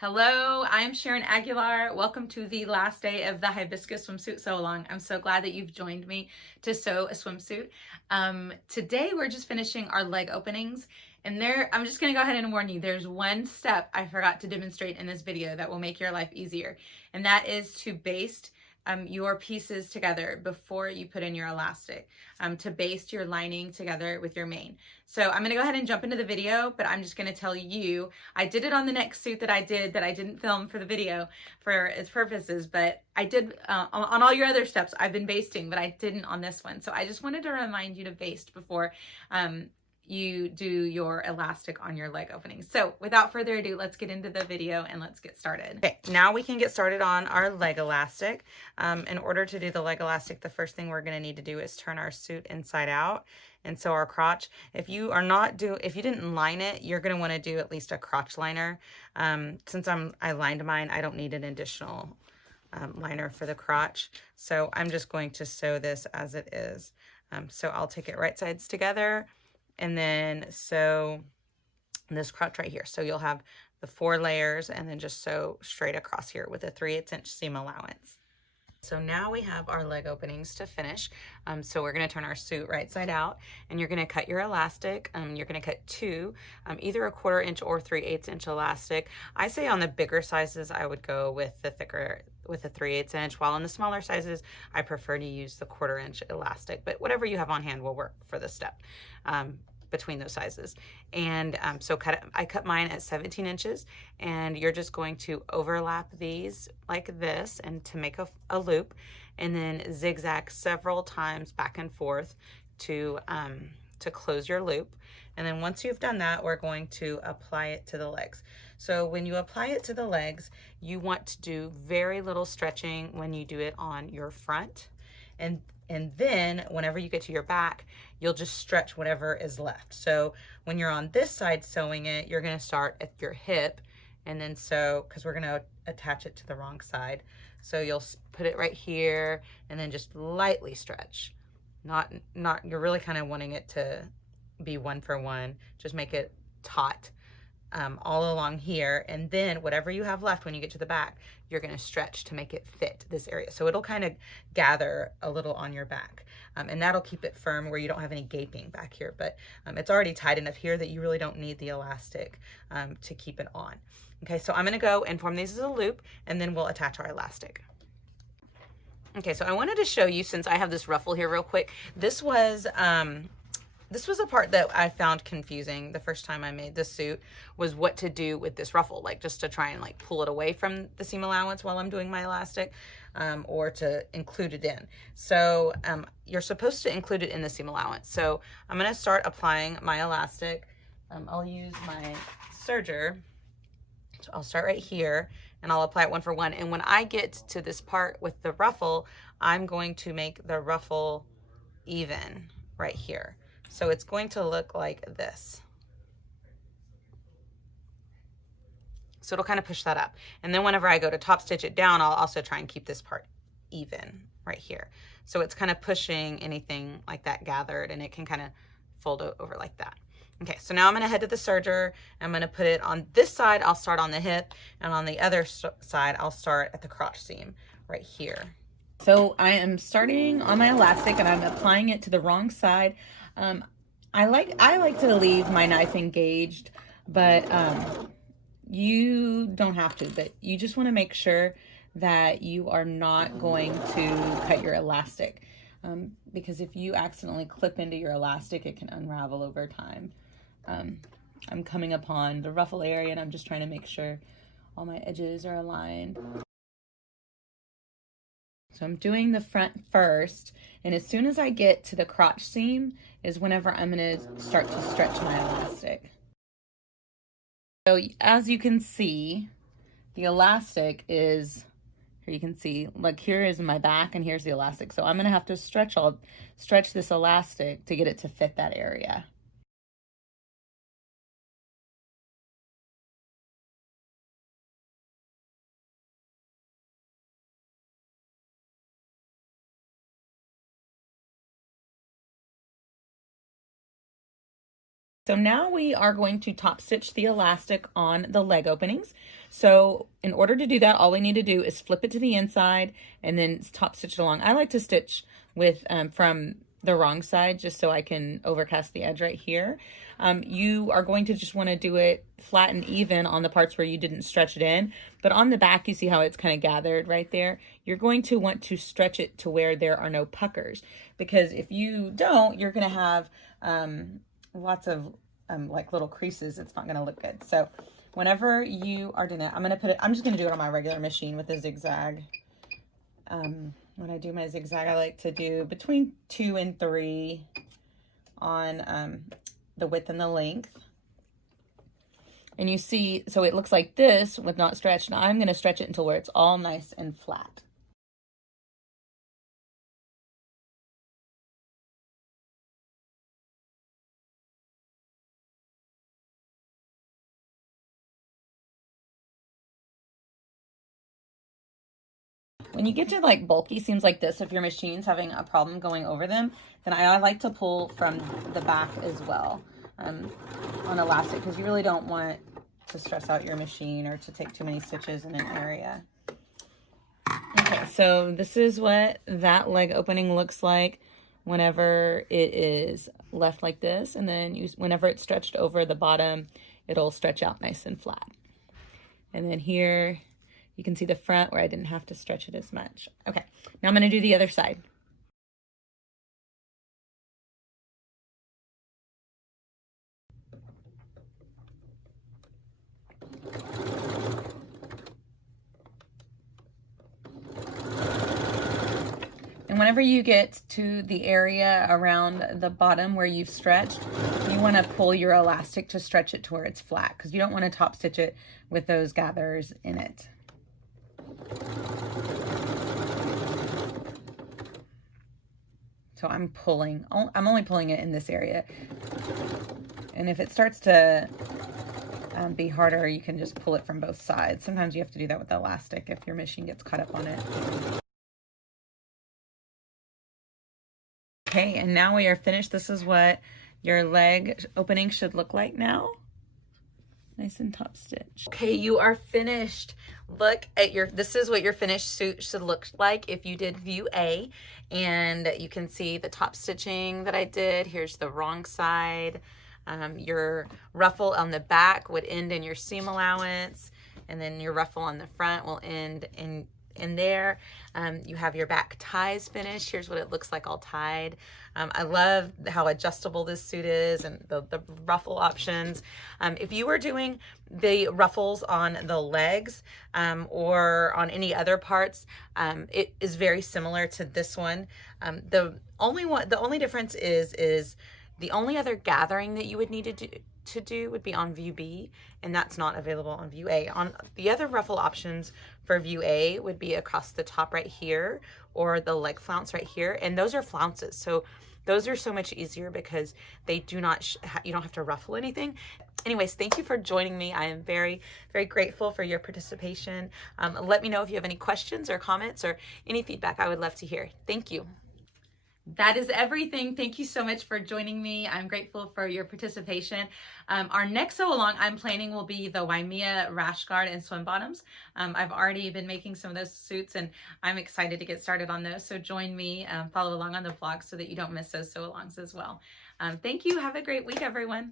Hello, I'm Sharon Aguilar. Welcome to the last day of the Hibiscus Swimsuit Sew Along. I'm so glad that you've joined me to sew a swimsuit. Today we're just finishing our leg openings, and I'm just gonna go ahead and warn you, there's one step I forgot to demonstrate in this video that will make your life easier, and that is to baste your pieces together before you put in your elastic, to baste your lining together with your main. So I'm gonna go ahead and jump into the video, but I'm just gonna tell you, I did it on the next suit that I didn't film for the video for its purposes, but I did on all your other steps, I've been basting, but I didn't on this one. So I just wanted to remind you to baste before you do your elastic on your leg opening. So without further ado, let's get into the video and let's get started. Okay, now we can get started on our leg elastic. In order to do the leg elastic, the first thing we're going to need to do is turn our suit inside out and sew our crotch. If you didn't line it, you're going to want to do at least a crotch liner. Since I lined mine, I don't need an additional liner for the crotch. So I'm just going to sew this as it is. So I'll take it right sides together and then sew this crotch right here. So you'll have the 4 layers and then just sew straight across here with a 3/8 inch seam allowance. So now we have our leg openings to finish. So we're going to turn our suit right side out, and you're going to cut your elastic. You're going to cut 2, either a 1/4 inch or 3/8 inch elastic. I say on the bigger sizes, I would go with the thicker, with a 3/8 inch, while on the smaller sizes, I prefer to use the 1/4 inch elastic, but whatever you have on hand will work for this step. Between those sizes. And so I cut mine at 17 inches, and you're just going to overlap these like this and to make a loop, and then zigzag several times back and forth to close your loop. And then once you've done that, we're going to apply it to the legs. So when you apply it to the legs, you want to do very little stretching when you do it on your front. And then whenever you get to your back, you'll just stretch whatever is left. So when you're on this side sewing it, you're gonna start at your hip and then sew, because we're gonna attach it to the wrong side. So you'll put it right here and then just lightly stretch. You're really kind of wanting it to be 1 for 1. Just make it taut all along here, and then whatever you have left when you get to the back, you're going to stretch to make it fit this area. So it'll kind of gather a little on your back, and that'll keep it firm where you don't have any gaping back here, but it's already tight enough here that you really don't need the elastic to keep it on. Okay, so I'm going to go and form these as a loop, and then we'll attach our elastic. Okay, so I wanted to show you, since I have this ruffle here real quick, this was a part that I found confusing the first time I made this suit, was what to do with this ruffle, like just to try and like pull it away from the seam allowance while I'm doing my elastic, or to include it in. So you're supposed to include it in the seam allowance. So I'm going to start applying my elastic. I'll use my serger. So I'll start right here and I'll apply it 1 for 1. And when I get to this part with the ruffle, I'm going to make the ruffle even right here. So it's going to look like this. So it'll kind of push that up. And then whenever I go to top stitch it down, I'll also try and keep this part even right here. So it's kind of pushing anything like that gathered, and it can kind of fold over like that. Okay, so now I'm going to head to the serger. I'm going to put it on this side. I'll start on the hip, and on the other side, I'll start at the crotch seam right here. So I am starting on my elastic, and I'm applying it to the wrong side. I like to leave my knife engaged, but you don't have to, but you just want to make sure that you are not going to cut your elastic, because if you accidentally clip into your elastic, it can unravel over time. I'm coming upon the ruffle area, and I'm just trying to make sure all my edges are aligned. So I'm doing the front first, and as soon as I get to the crotch seam is whenever I'm going to start to stretch my elastic. So as you can see, the elastic is, here you can see, like here is my back and here's the elastic. So I'm going to have to stretch this elastic to get it to fit that area. So now we are going to top stitch the elastic on the leg openings. So in order to do that, all we need to do is flip it to the inside and then top stitch it along. I like to stitch with from the wrong side just so I can overcast the edge right here. You are going to just want to do it flat and even on the parts where you didn't stretch it in, but on the back you see how it's kind of gathered right there. You're going to want to stretch it to where there are no puckers, because if you don't, you're going to have lots of like little creases. It's not going to look good. So whenever you are doing it, I'm just going to do it on my regular machine with a zigzag. When I do my zigzag, I like to do between 2 and 3 on the width and the length. And you see, so it looks like this with not stretched. Now I'm going to stretch it until where it's all nice and flat. When you get to like bulky seams like this, if your machine's having a problem going over them, then I like to pull from the back as well on elastic, because you really don't want to stress out your machine or to take too many stitches in an area. Okay, so this is what that leg opening looks like whenever it is left like this, and then whenever it's stretched over the bottom, it'll stretch out nice and flat. And then here you can see the front where I didn't have to stretch it as much. Okay, now I'm going to do the other side. And whenever you get to the area around the bottom where you've stretched, you want to pull your elastic to stretch it to where it's flat, because you don't want to top stitch it with those gathers in it. So I'm only pulling it in this area. And if it starts to be harder, you can just pull it from both sides. Sometimes you have to do that with the elastic if your machine gets caught up on it. Okay, and now we are finished. This is what your leg opening should look like now. Nice and top stitch. Okay, you are finished. Look at this is what your finished suit should look like if you did view A. And you can see the top stitching that I did. Here's the wrong side. Your ruffle on the back would end in your seam allowance, and then your ruffle on the front will end in there. You have your back ties finished. Here's what it looks like all tied. I love how adjustable this suit is, and the ruffle options. If you were doing the ruffles on the legs or on any other parts, it is very similar to this one. The only difference is the only other gathering that you would need to do would be on view B, and that's not available on view A. On the other ruffle options for view A would be across the top right here, or the leg flounce right here, and those are flounces. So those are so much easier because they do not, you don't have to ruffle anything. Anyways, thank you for joining me. I am very, very grateful for your participation. Let me know if you have any questions or comments or any feedback. I would love to hear. Thank you. That is everything. Thank you so much for joining me. I'm grateful for your participation. Our next sew along I'm planning will be the Waimea rash guard and swim bottoms. I've already been making some of those suits, and I'm excited to get started on those. So join me, follow along on the vlog so that you don't miss those sew alongs as well. Thank you. Have a great week, everyone.